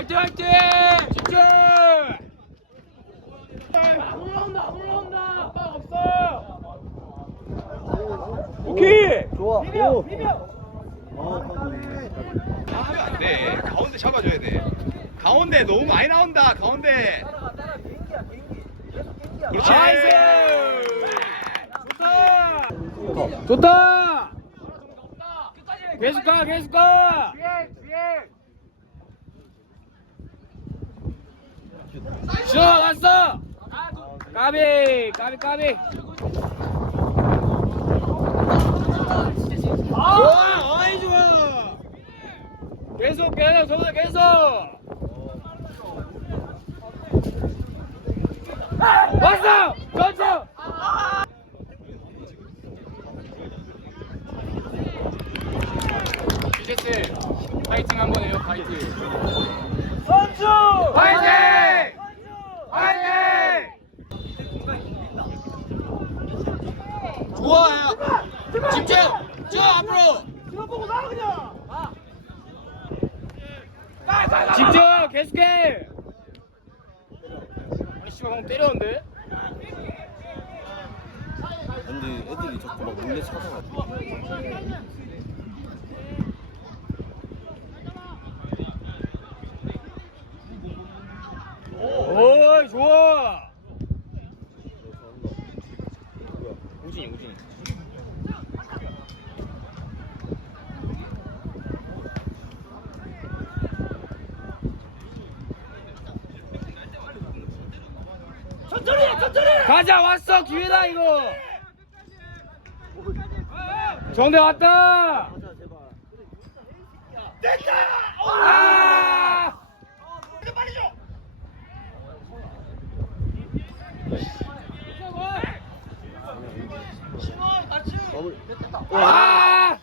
화이팅 화이팅! 집중! 올라온다 올라온다 빡 없어 오케이 좋아. 비벼 오. 비벼 아, 안 돼. 가운데 잡아줘야 돼. 가운데 너무 많이 나온다. 가운데. 그렇지. 나이스 좋다 좋다 계속 가 계속 가슛 왔어! 까비 까비 까비. 좋아 어이 좋아. 계속 계속 정말 계속. 왔어! 전주 유재스 파이팅 한번 해요 파이팅 선수 파이팅 파이팅 좋아요 집중! 쭉 앞으로! 집중! 계속해! 아니 씨발 방금 때렸는데? 근데 애들이 자꾸 막 몰래 찾아가지고. 오이 좋아 가자 왔어 기회다 이거 정대 왔다 됐다 아 마무리. 아!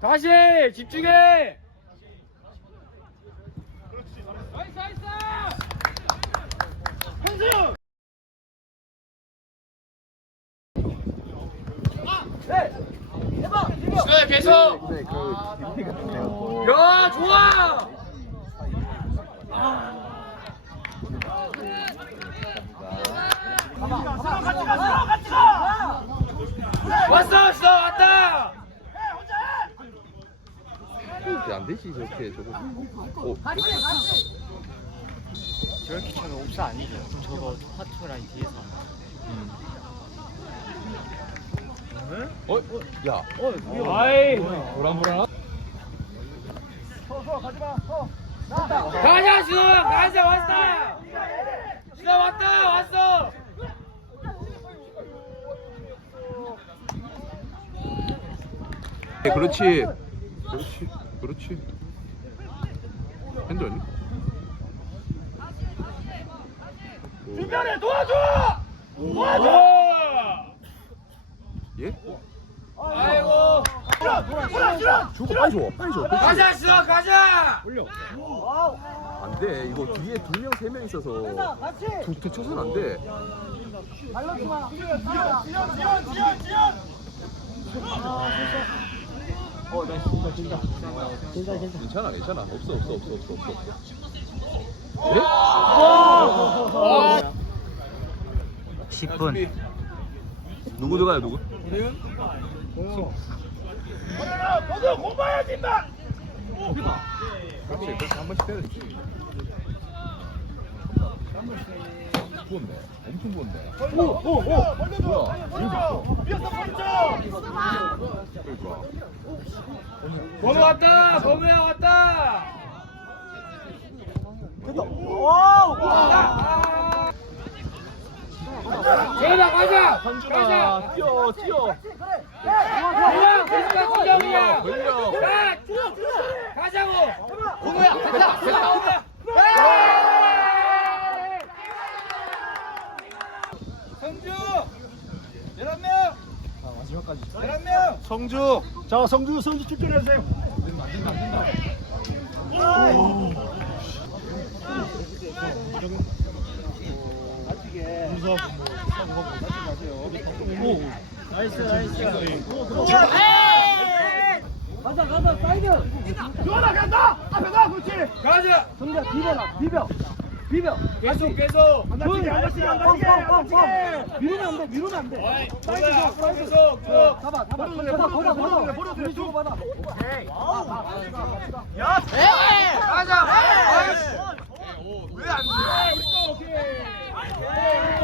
다시 집중해. 시도해 계속. 근데 그 비비 같 은 데가 야 좋아. 왔어 시도 왔다. 안 되지 저렇게 저거. 오. 저렇게 차면 옵사 아니죠? 저거 라인 뒤에서 어? 야. 아이 보람보람. 가자 시도 가자 왔다. 시도 왔다 왔어. 네, 그렇지. 그렇지. 그렇지. 핸드 아니? 주변에 도와줘. 도와줘. 예? 아이고. 주고 빨리 줘. 빨리 줘. 그렇지. 가자 시도 가자. 안 돼. 이거 뒤에 두 명, 세 명 있어서 툭툭 쳐서는 안 돼. 괜찮아, 괜찮아. 없어, 없어, 없어, 없어, 없어. 예? 아. 10분 누구 들어가요, 누구? 그렇지, 그렇게 한 번씩 때려주지. 부었네. 엄청 부었네. 오, 오, 오! 뭐야? 그러니까. 번호 왔다. 번호야 왔다. 됐다. 재현아 가자. 뛰어, 뛰어. 걸려, 걸려. 가. 가자고. 번호야 됐다. 됐다. 성주 11명 마지막까지 11명 성주. 자, 성주 선수 출전해주세요. 나이스 나이스 가자 가자 사이드 조아나 간다 앞에 나 그렇지 가자 정자 비벼라 비벼 비벼 계속 계속 안 다치게 안 다치게 안 다치게 미루면 안돼 미루면 안돼 사이드 줘 사이드 계속 잡아 잡아 버려 버려 버려 버려 받아 오케이 야 가자 왜안 돼? Amen.